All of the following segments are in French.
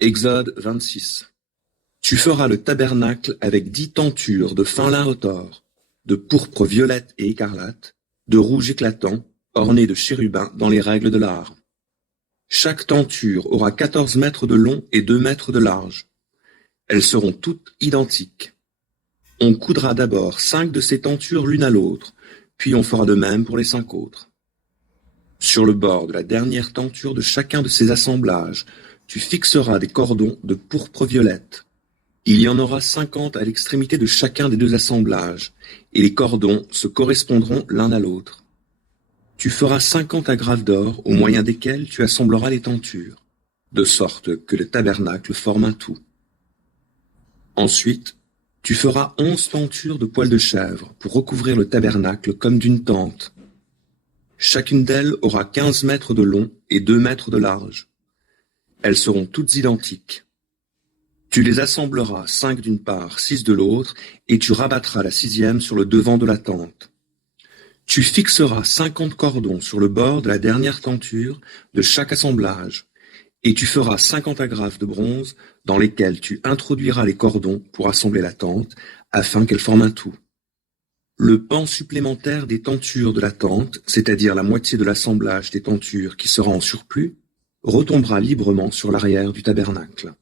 Exode 26. Tu feras le tabernacle avec 10 tentures de fin lin retors, de pourpre violette et écarlate, de rouge éclatant, ornées de chérubins dans les règles de l'art. Chaque tenture aura 14 mètres de long et 2 mètres de large. Elles seront toutes identiques. On coudra d'abord 5 de ces tentures l'une à l'autre, puis on fera de même pour les 5 autres. Sur le bord de la dernière tenture de chacun de ces assemblages, tu fixeras des cordons de pourpre violette. Il y en aura 50 à l'extrémité de chacun des 2 assemblages, et les cordons se correspondront l'un à l'autre. Tu feras 50 agrafes d'or au moyen desquelles tu assembleras les tentures, de sorte que le tabernacle forme un tout. Ensuite, tu feras 11 tentures de poils de chèvre pour recouvrir le tabernacle comme d'une tente. Chacune d'elles aura 15 mètres de long et 2 mètres de large. Elles seront toutes identiques. Tu les assembleras 5 d'une part, 6 de l'autre, et tu rabattras la 6e sur le devant de la tente. Tu fixeras 50 cordons sur le bord de la dernière tenture de chaque assemblage, et tu feras 50 agrafes de bronze dans lesquelles tu introduiras les cordons pour assembler la tente, afin qu'elle forme un tout. Le pan supplémentaire des tentures de la tente, c'est-à-dire la moitié de l'assemblage des tentures qui sera en surplus, retombera librement sur l'arrière du tabernacle.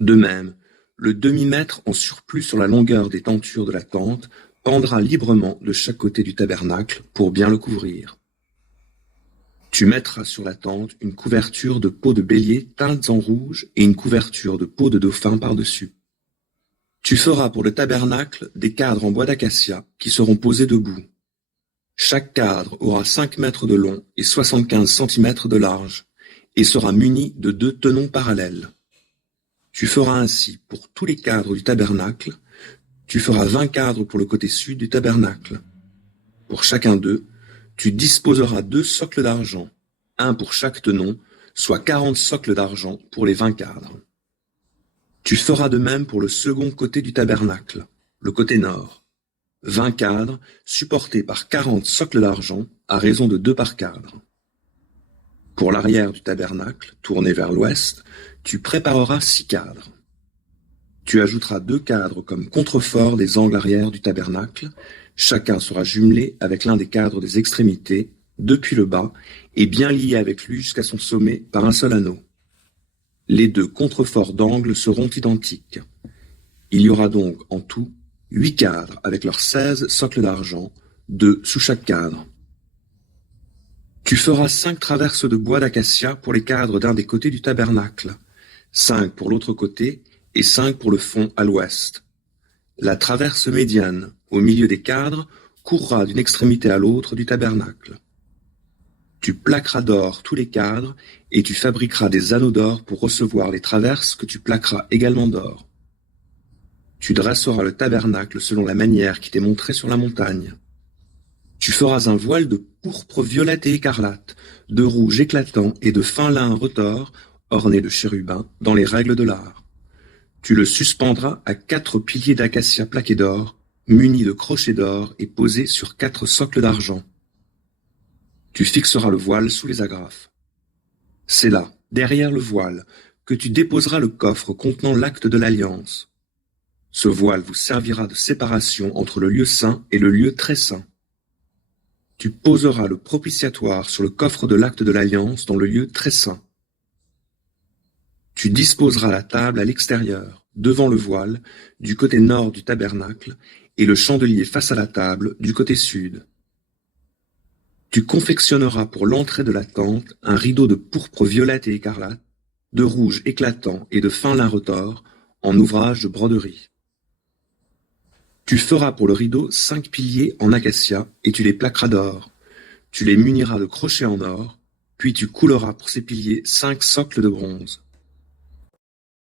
De même, le demi-mètre en surplus sur la longueur des tentures de la tente pendra librement de chaque côté du tabernacle pour bien le couvrir. Tu mettras sur la tente une couverture de peaux de bélier teintes en rouge et une couverture de peau de dauphin par-dessus. Tu feras pour le tabernacle des cadres en bois d'acacia qui seront posés debout. Chaque cadre aura 5 mètres de long et 75 centimètres de large, et sera muni de 2 tenons parallèles. Tu feras ainsi pour tous les cadres du tabernacle. Tu feras 20 cadres pour le côté sud du tabernacle. Pour chacun d'eux, tu disposeras 2 socles d'argent, un pour chaque tenon, soit 40 socles d'argent pour les 20 cadres. Tu feras de même pour le second côté du tabernacle, le côté nord. 20 cadres supportés par 40 socles d'argent à raison de 2 par cadre. Pour l'arrière du tabernacle, tourné vers l'ouest, tu prépareras 6 cadres. Tu ajouteras 2 cadres comme contreforts des angles arrière du tabernacle. Chacun sera jumelé avec l'un des cadres des extrémités, depuis le bas, et bien lié avec lui jusqu'à son sommet par un seul anneau. Les 2 contreforts d'angle seront identiques. Il y aura donc en tout 8 cadres avec leurs 16 socles d'argent, 2 sous chaque cadre. Tu feras 5 traverses de bois d'acacia pour les cadres d'un des côtés du tabernacle, 5 pour l'autre côté et 5 pour le fond à l'ouest. La traverse médiane, au milieu des cadres, courra d'une extrémité à l'autre du tabernacle. Tu plaqueras d'or tous les cadres et tu fabriqueras des anneaux d'or pour recevoir les traverses que tu plaqueras également d'or. Tu dresseras le tabernacle selon la manière qui t'est montrée sur la montagne. Tu feras un voile de pourpre violette et écarlate, de rouge éclatant et de fin lin retors, orné de chérubins, dans les règles de l'art. Tu le suspendras à 4 piliers d'acacia plaqués d'or, munis de crochets d'or et posés sur 4 socles d'argent. Tu fixeras le voile sous les agrafes. C'est là, derrière le voile, que tu déposeras le coffre contenant l'acte de l'alliance. Ce voile vous servira de séparation entre le lieu saint et le lieu très saint. Tu poseras le propitiatoire sur le coffre de l'acte de l'alliance dans le lieu très saint. Tu disposeras la table à l'extérieur, devant le voile, du côté nord du tabernacle, et le chandelier face à la table, du côté sud. Tu confectionneras pour l'entrée de la tente un rideau de pourpre violette et écarlate, de rouge éclatant et de fin lin retors, en ouvrage de broderie. Tu feras pour le rideau 5 piliers en acacia et tu les plaqueras d'or. Tu les muniras de crochets en or, puis tu couleras pour ces piliers 5 socles de bronze.